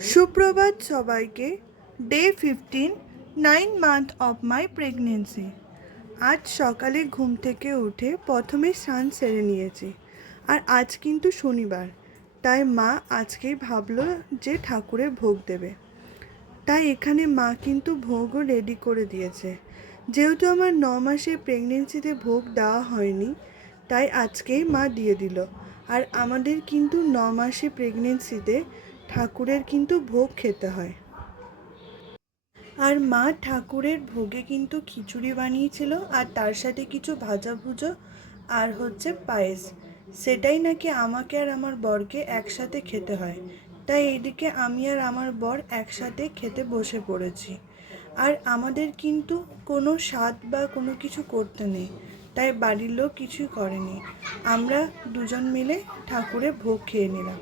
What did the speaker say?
সুপ্রভাত সবাইকে day fifteen nine month of my pregnancy আজ সকালে ঘুম থেকে উঠে প্রথমে স্নান সেরে নিয়েছি। আর আজ কিন্তু শনিবার। তাই মা আজকেই ভাবলো যে ঠাকুরে ভোগ দেবে। তাই এখানে মা কিন্তু ভোগও রেডি করে দিয়েছে। যেহেতু আমার ন মাসে প্রেগনেন্সিতে ভোগ দেওয়া হয়নি, তাই আজকেই মা দিয়ে দিল। আর আমাদের কিন্তু ন মাসে প্রেগনেন্সিতে ঠাকুরের কিন্তু ভোগ খেতে হয়। আর মা ঠাকুরের ভোগে কিন্তু খিচুড়ি বানিয়েছিল আর তার সাথে কিছু ভাজা ভুজো আর হচ্ছে পায়েস। সেটাই নাকি আমাকে আর আমার বরকে একসাথে খেতে হয়। তাই এদিকে আমি আর আমার বর একসাথে খেতে বসে পড়েছি। আর আমাদের কিন্তু কোনো স্বাদ বা কোনো কিছু করতে নেই। তাই বাড়ির লোক কিছুই করেনি। আমরা দুজন মিলে ঠাকুরের ভোগ খেয়ে নিলাম।